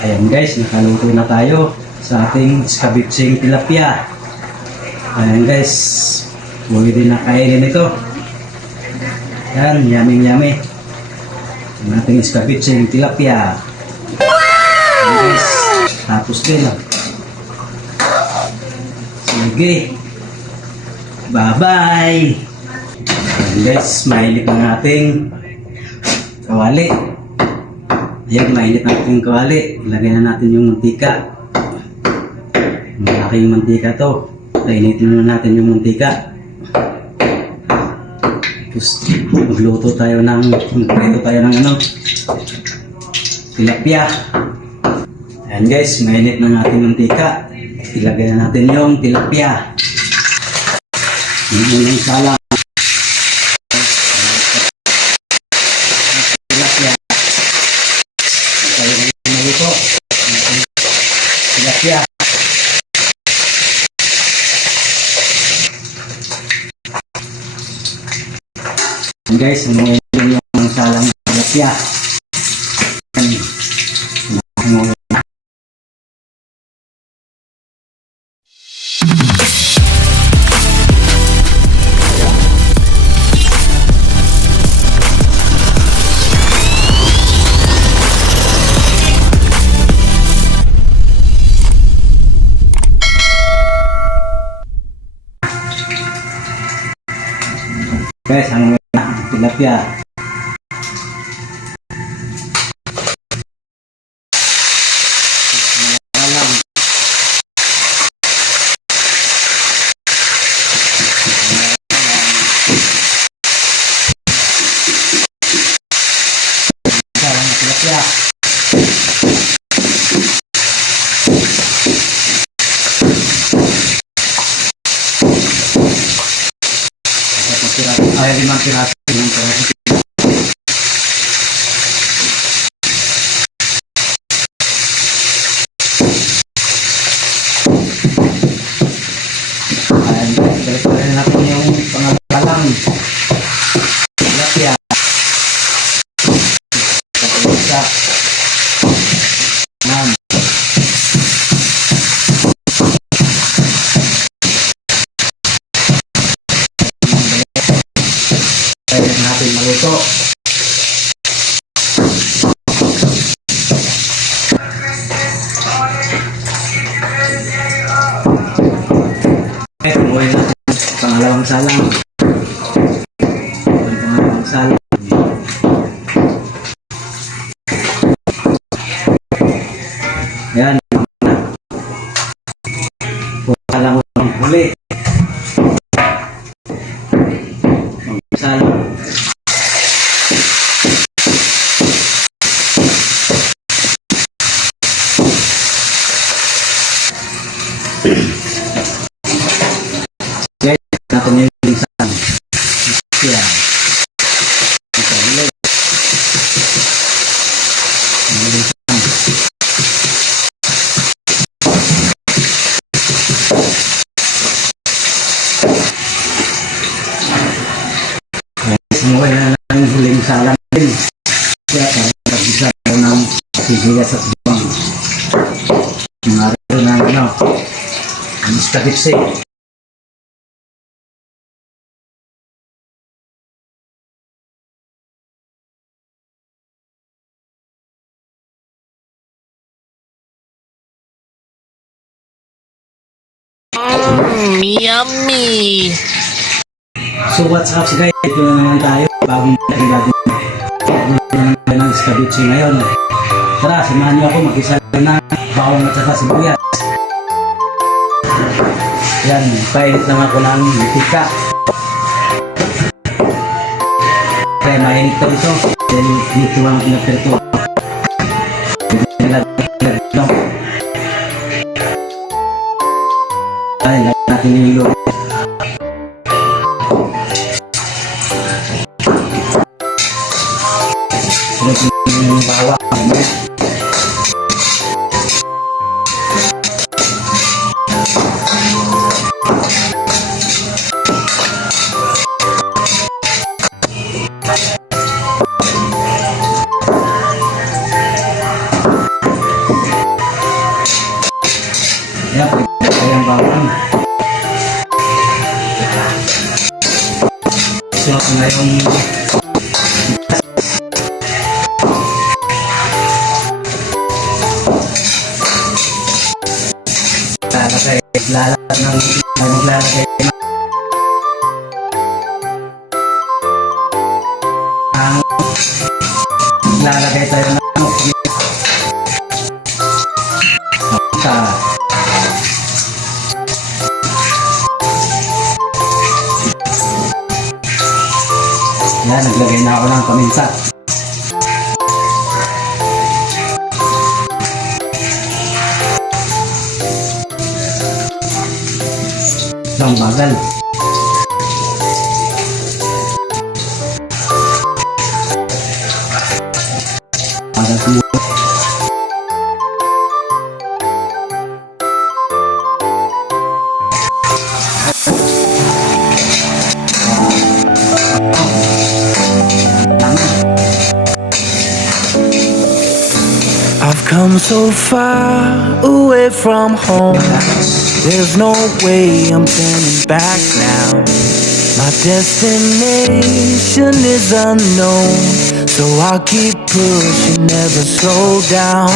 Ayan guys, nakaluto na tayo sa ating scabitsing tilapia. Ayan guys, huwag din na kainin ito. Ayan, yummy. Ang ating scabitsing tilapia. Ayan guys, tapos din. Sige. Bye-bye. Ayan guys, mainit ang ating kawali. Ayan, mainit ang ating kawali. Ilagay na natin yung mantika. Malaking mantika to. Painitin na natin yung mantika. Tapos magluto tayo ng tilapia. Ayan guys, mainit ng ating mantika. Ilagay na natin yung tilapia. Yung salang. Tilapia. Tayo na yung maluto. Tilapia. Ayan guys, umuwi yung salang tilapia. Guys, ang tilapia. Ay, 5 piraso. Ayan, balik pa rin natin yung pangalang tilapia. Isa. Ayan. Pwede natin maluto. Tumuhin natin pangalawang salang. Pangalawang salang. Ayan. Pangalawang huli. Salang. Guys, natin yung lisan. Yan. Ito, ulit. Lisan. Sumuhay na lang yung huling salang din. Kaya pag-isa ko ng sibuyas at bawang. Narito na ang scabitsing. Yummy! So what's up guys? Ito na naman tayo. Bagong natin ng scabitsing ngayon. Tara, samahan niyo ako mag-isa na bawang at saka sibuyas. Yan, painit lang ako ng mantika. Kaya mainit pa ito. Then dito lang pinapirto. Ay, lagyan natin yung luto. Yung bawang. na yung lalagay ng maglalagay ang lalagay tayo ng yan, naglagay na ako ng paminta. Ang bagal. Bagal semua. I've come so far away from home. There's no way I'm turning back now. My destination is unknown, so I'll keep pushing, never slow down.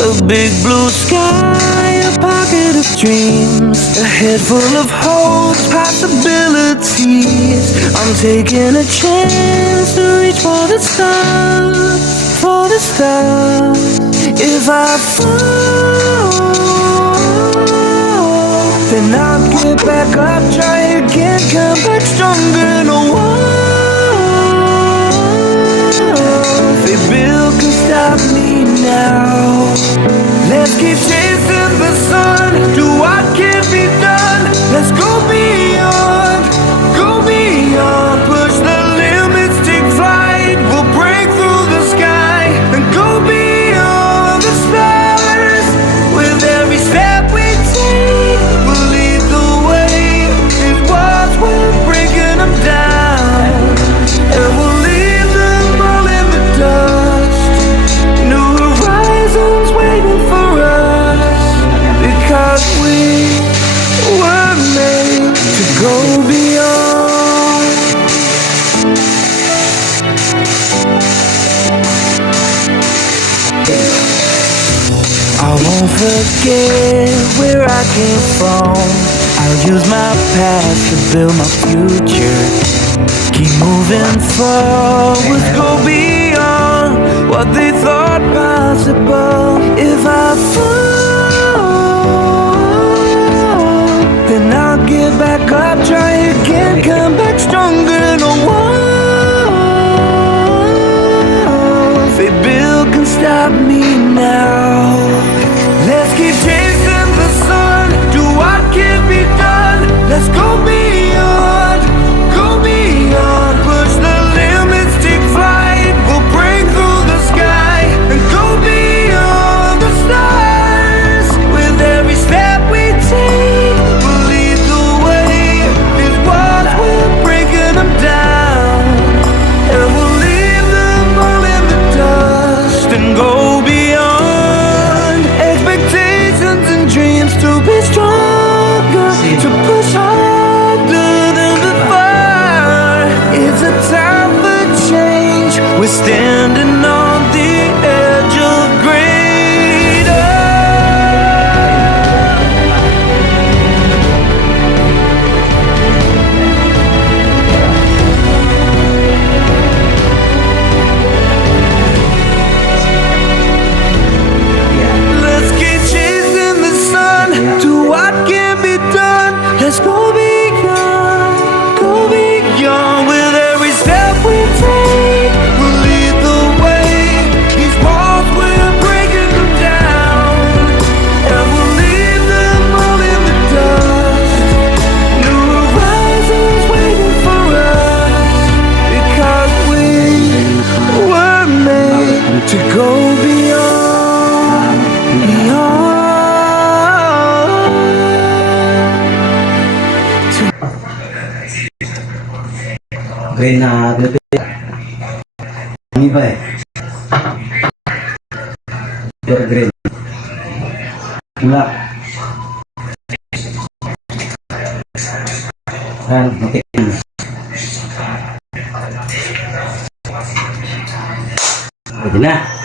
A big blue sky, a pocket of dreams, a head full of hopes, possibilities. I'm taking a chance to reach for the stars, for the stars. If I fall, then I'll get back up, try again, come back stronger. No one, they build can stop me now. Let's keep chasing the sun, do what can be done. Let's go beyond, push the limits, take flight. We'll break through the sky and go beyond the stars. With every step we take, we'll lead the way. These walls, we're breaking them down, and we'll leave them all in the dust. New horizons waiting for us, because we were made to go beyond. I won't forget where I came from. I'll use my past to build my future. Keep moving forward, go beyond what they thought possible. If I fall, then I'll get back up, try again, come back stronger. No one they build can stop me now. Let's keep chasing the sun, do what can be done. Let's go beyond, push the limits, take flight. We'll break through the sky and go beyond the stars. With every step we take, we'll lead the way. These walls, we're breaking them down, and we'll leave them all in the dust and go beyond. Expectations and dreams to be stronger, to push harder than before. It's a time for change, we're standing on the edge of greater. Let's keep chasing the sun, do what can be done. Let's go beyond, with every step we take. We'll lead the way. These walls, we're breaking them down, and we'll leave them all in the dust. New horizons waiting for us, because we were made to go beyond, green na dito. Ang iba eh. Pure green. Wala. Yan, matik. Pwede na.